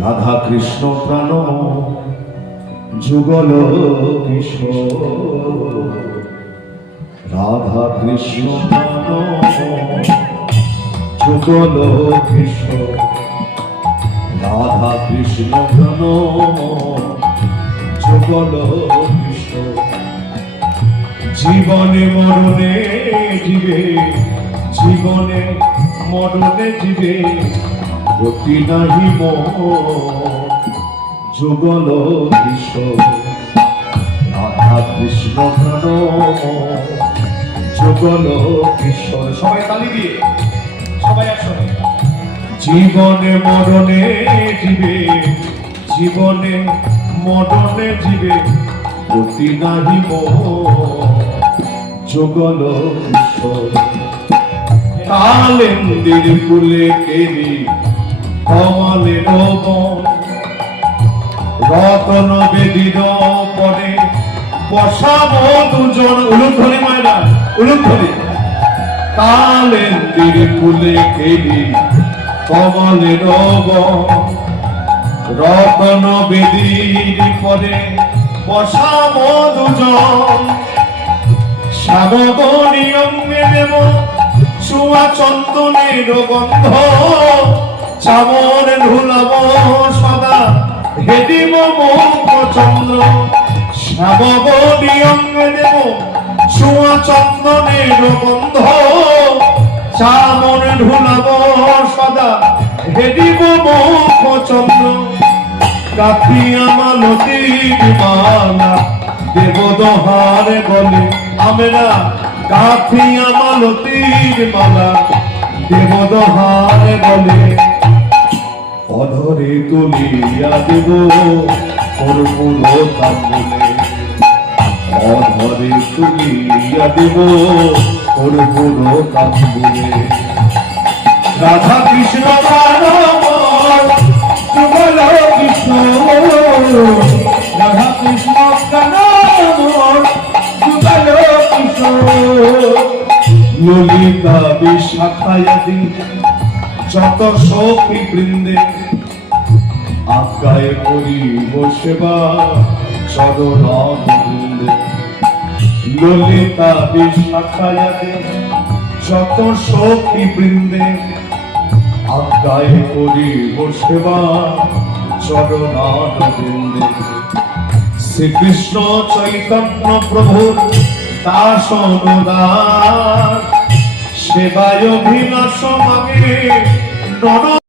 রাধা কৃষ্ণ প্রাণ যুগল কিশোর, রাধা কৃষ্ণ প্রাণ যুগল কিশোর, রাধা কৃষ্ণ প্রাণ যুগল কিশোর। জীবনে মরণে জীবে, জীবনে মরণে জীবে, গতি নাহি যুগল কিশোর, রাধা কৃষ্ণ প্রাণ যুগল কিশোর। সবাই তালি দিয়ে, সবাই একসঙ্গে। জীবনে মরণে জীবে, জীবনে মরণে জীবে, গতি নাহি যুগল কিশোর। কালেন্দির কুলে কেলি কমলের বন, রতন বেদির পরে বসাব দুজন। উলুধ্বনি মায়না, উলুধ্বনি। কালেন্দির কুলে কেলি কমলের বন, রতন বেদির পরে বসাব দুজন। শ্যামবনী অঙ্গে দেব সুয়া চন্দনের গন্ধ, চামর ধুলাব সদা হেদিব মুখচন্দ্র। শ্যামবনী অঙ্গে দেব সুয়া চন্দনের গন্ধ, চামর ধুলাব সদা হেদিব মুখচন্দ্র। কাঠিয়া মালতীর মালা দেব দোহারে বলে আমরা, কাঠিয়া মালতীর মালা দেব দোহারে বলে। অধরে তুলিয়া দেব কর্পূর তাম্বুলে, অধরে তুলিয়া দেব কর্পূর তাম্বুলে। রাধা কৃষ্ণ প্রাণ যুগল কিশোর, রাধা কৃষ্ণ প্রাণ যুগল কিশোর। ললিতা বিশাখায়াদি যত সখী বৃন্দে, আজ্ঞায় করিব সেবা চরণ বৃন্দে। ললিতা বিশাখায়াদি যত সখী বৃন্দে, আজ্ঞায় করিব সেবা চরণ বৃন্দে। শ্রীকৃষ্ণ চৈতন্য প্রভুর দাস অনুদান, সেবায় অভিলাষ মাগে নর।